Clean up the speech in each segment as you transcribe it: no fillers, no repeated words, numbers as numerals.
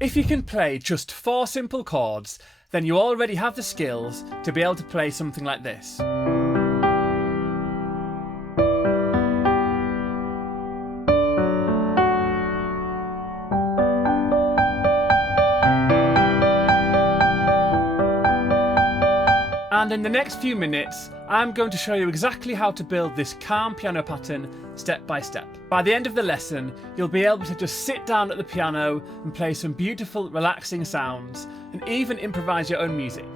If you can play just 4 simple chords, then you already have the skills to be able to play something like this. And in the next few minutes, I'm going to show you exactly how to build this calm piano pattern step by step. By the end of the lesson, you'll be able to just sit down at the piano and play some beautiful, relaxing sounds, and even improvise your own music.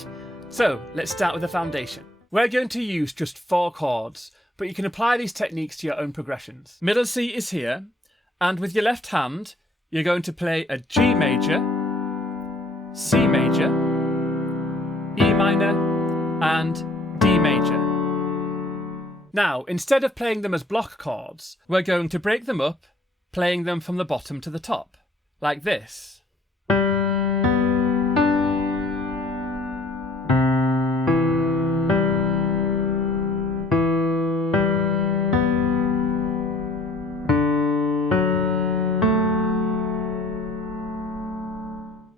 So let's start with the foundation. We're going to use just 4 chords, but you can apply these techniques to your own progressions. Middle C is here, and with your left hand, you're going to play a G major, C major, E minor, and D major. Now, instead of playing them as block chords, we're going to break them up, playing them from the bottom to the top, like this.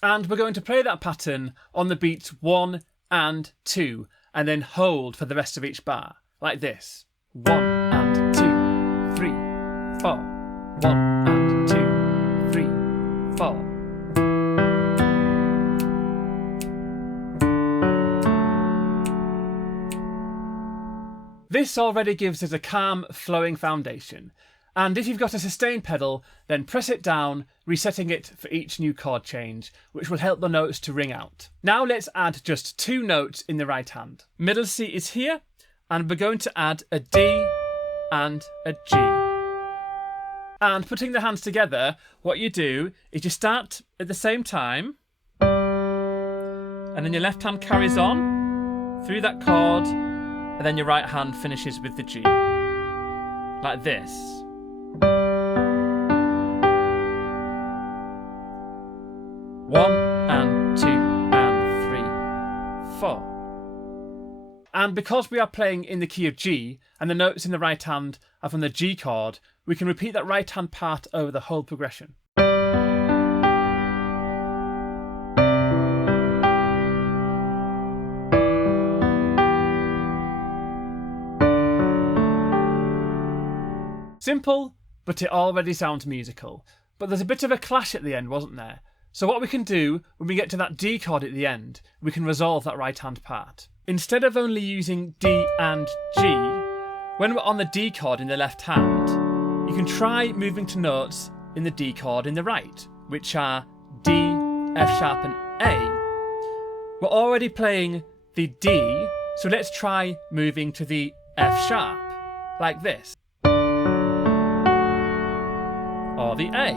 And we're going to play that pattern on the beats 1 and 2, and then hold for the rest of each bar, like this. 1 and 2, 3, 4. 1 and 2, 3, 4. This already gives us a calm, flowing foundation. And if you've got a sustain pedal, then press it down, resetting it for each new chord change, which will help the notes to ring out. Now let's add just 2 notes in the right hand. Middle C is here, and we're going to add a D and a G. And putting the hands together, what you do is you start at the same time, and then your left hand carries on through that chord, and then your right hand finishes with the G. Like this. 1 and 2 and 3, 4. And because we are playing in the key of G, and the notes in the right hand are from the G chord, we can repeat that right hand part over the whole progression. Simple, but it already sounds musical. But there's a bit of a clash at the end, wasn't there? So what we can do, when we get to that D chord at the end, we can resolve that right hand part. Instead of only using D and G, when we're on the D chord in the left hand, you can try moving to notes in the D chord in the right, which are D, F sharp and A. We're already playing the D, so let's try moving to the F sharp, like this. Or the A.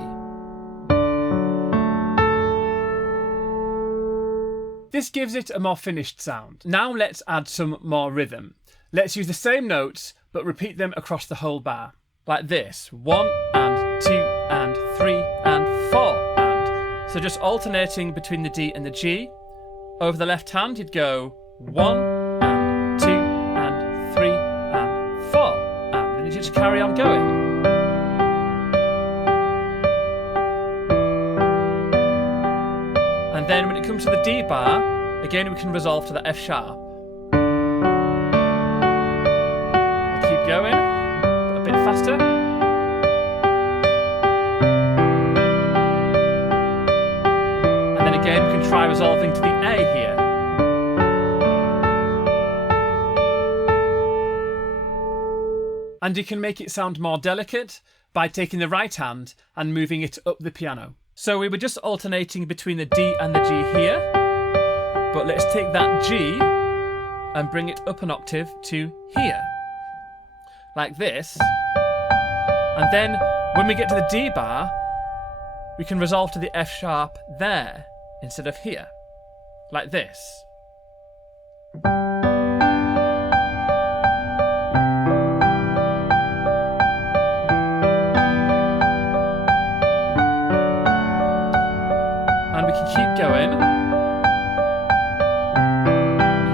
This gives it a more finished sound. Now let's add some more rhythm. Let's use the same notes, but repeat them across the whole bar. Like this. 1 and 2 and 3 and 4 and. So just alternating between the D and the G. Over the left hand you'd go 1 and 2 and 3 and 4 and. Then you just carry on going. And then when it comes to the D bar, again we can resolve to the F sharp. I'll keep going, a bit faster. And then again we can try resolving to the A here. And you can make it sound more delicate by taking the right hand and moving it up the piano. So we were just alternating between the D and the G here, but let's take that G and bring it up an octave to here, like this. And then when we get to the D bar, we can resolve to the F sharp there instead of here, like this. And we can keep going.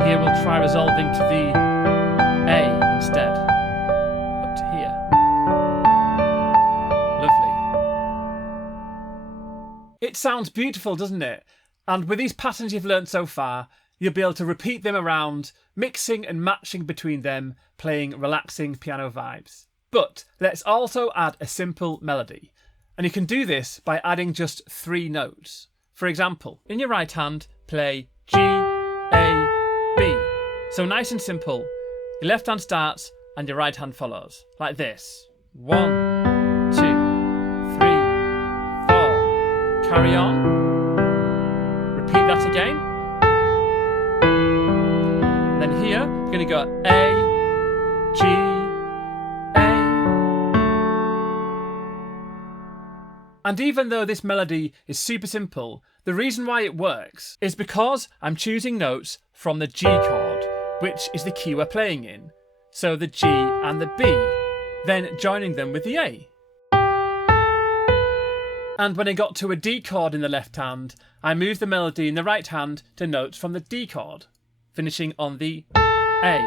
Here we'll try resolving to the A instead, up to here. Lovely. It It sounds beautiful, doesn't it? And with these patterns you've learned so far, you'll be able to repeat them around, mixing and matching between them, playing relaxing piano vibes. But let's also add a simple melody. And you can do this by adding just 3 notes. For example, in your right hand, play G, A, B. So nice and simple. Your left hand starts and your right hand follows, like this. 1, 2, 3, 4. Carry on. Repeat that again. Then here, you're going to go A, G, A. And even though this melody is super simple, the reason why it works is because I'm choosing notes from the G chord, which is the key we're playing in. So the G and the B, then joining them with the A. And when I got to a D chord in the left hand, I moved the melody in the right hand to notes from the D chord, finishing on the A.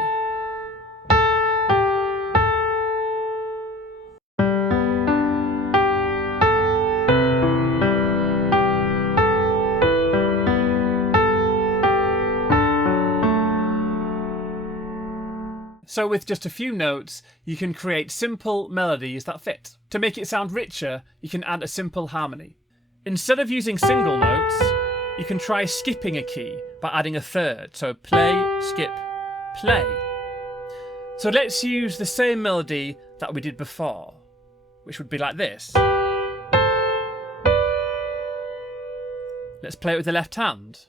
So with just a few notes, you can create simple melodies that fit. To make it sound richer, you can add a simple harmony. Instead of using single notes, you can try skipping a key by adding a third. So play, skip, play. So let's use the same melody that we did before, which would be like this. Let's play it with the left hand.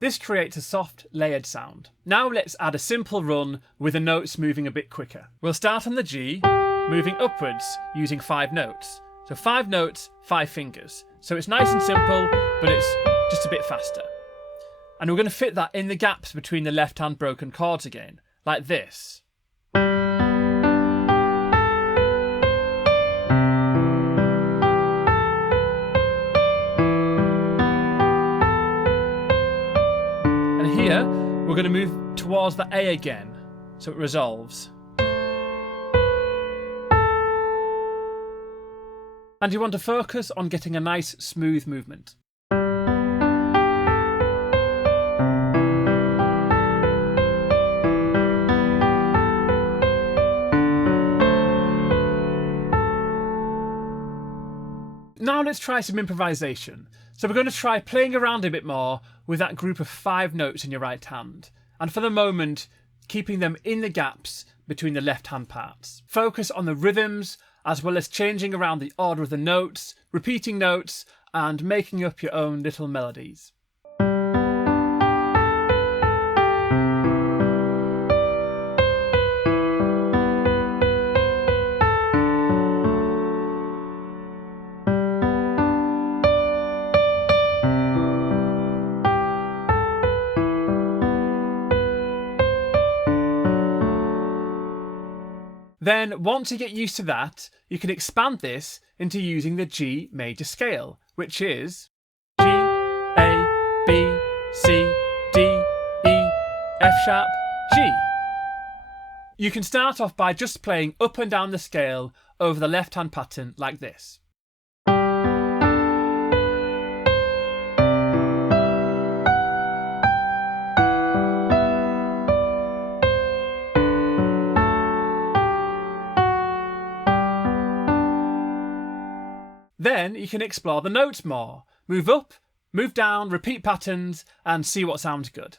This creates a soft, layered sound. Now let's add a simple run with the notes moving a bit quicker. We'll start on the G, moving upwards using 5 notes. So 5 notes, 5 fingers. So it's nice and simple, but it's just a bit faster. And we're going to fit that in the gaps between the left-hand broken chords again, like this. Here, we're going to move towards the A again, so it resolves. And you want to focus on getting a nice, smooth movement. Now let's try some improvisation. So we're going to try playing around a bit more with that group of 5 notes in your right hand. And for the moment, keeping them in the gaps between the left hand parts. Focus on the rhythms, as well as changing around the order of the notes, repeating notes, and making up your own little melodies. Then, once you get used to that, you can expand this into using the G major scale, which is G, A, B, C, D, E, F sharp, G. You can start off by just playing up and down the scale over the left-hand pattern like this. Then you can explore the notes more. Move up, move down, repeat patterns, and see what sounds good.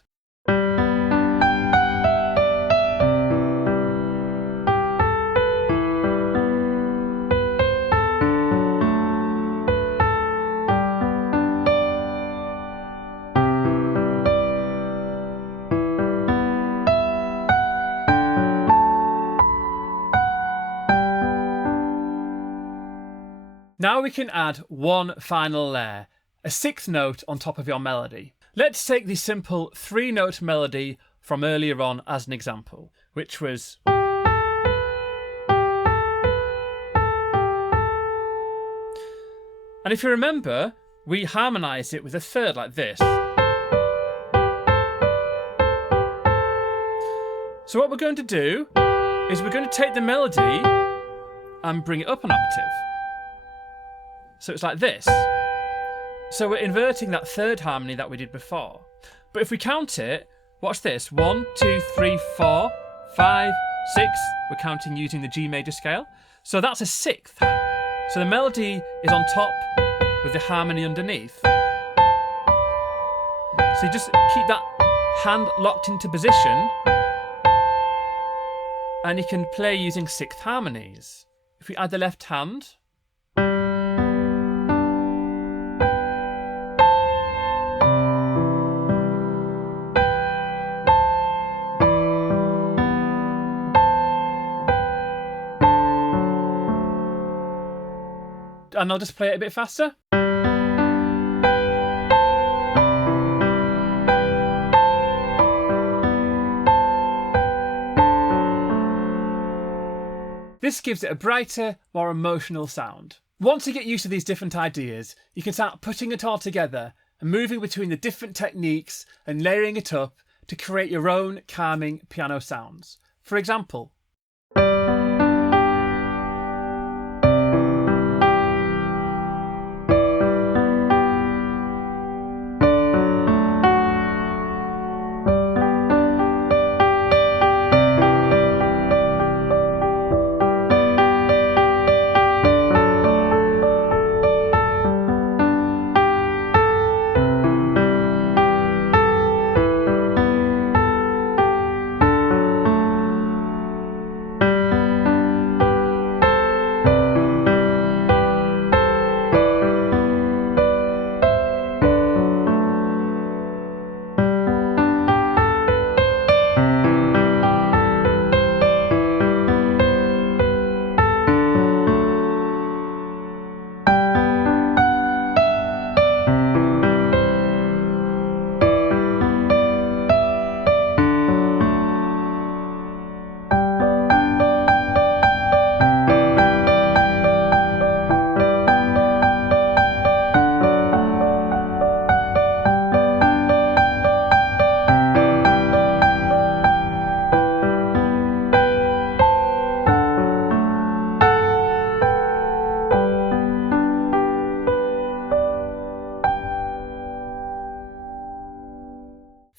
Now we can add one final layer, a 6th note on top of your melody. Let's take the simple 3-note melody from earlier on as an example, which was... And if you remember, we harmonised it with a third like this. So what we're going to do is we're going to take the melody and bring it up an octave. So it's like this. So we're inverting that third harmony that we did before. But if we count it, watch this. 1, 2, 3, 4, 5, 6. We're counting using the G major scale. So that's a sixth. So the melody is on top with the harmony underneath. So you just keep that hand locked into position and you can play using sixth harmonies. If we add the left hand, and I'll just play it a bit faster. This gives it a brighter, more emotional sound. Once you get used to these different ideas, you can start putting it all together and moving between the different techniques and layering it up to create your own calming piano sounds. For example,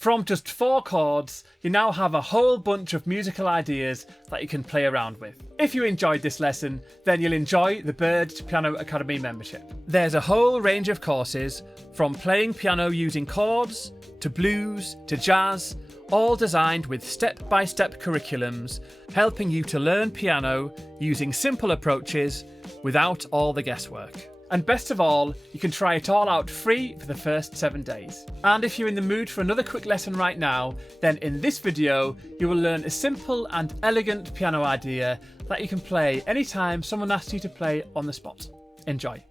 from just 4 chords, you now have a whole bunch of musical ideas that you can play around with. If you enjoyed this lesson, then you'll enjoy the Bird Piano Academy membership. There's a whole range of courses, from playing piano using chords, to blues, to jazz, all designed with step-by-step curriculums, helping you to learn piano using simple approaches without all the guesswork. And best of all, you can try it all out free for the first 7 days. And if you're in the mood for another quick lesson right now, then in this video, you will learn a simple and elegant piano idea that you can play anytime someone asks you to play on the spot. Enjoy.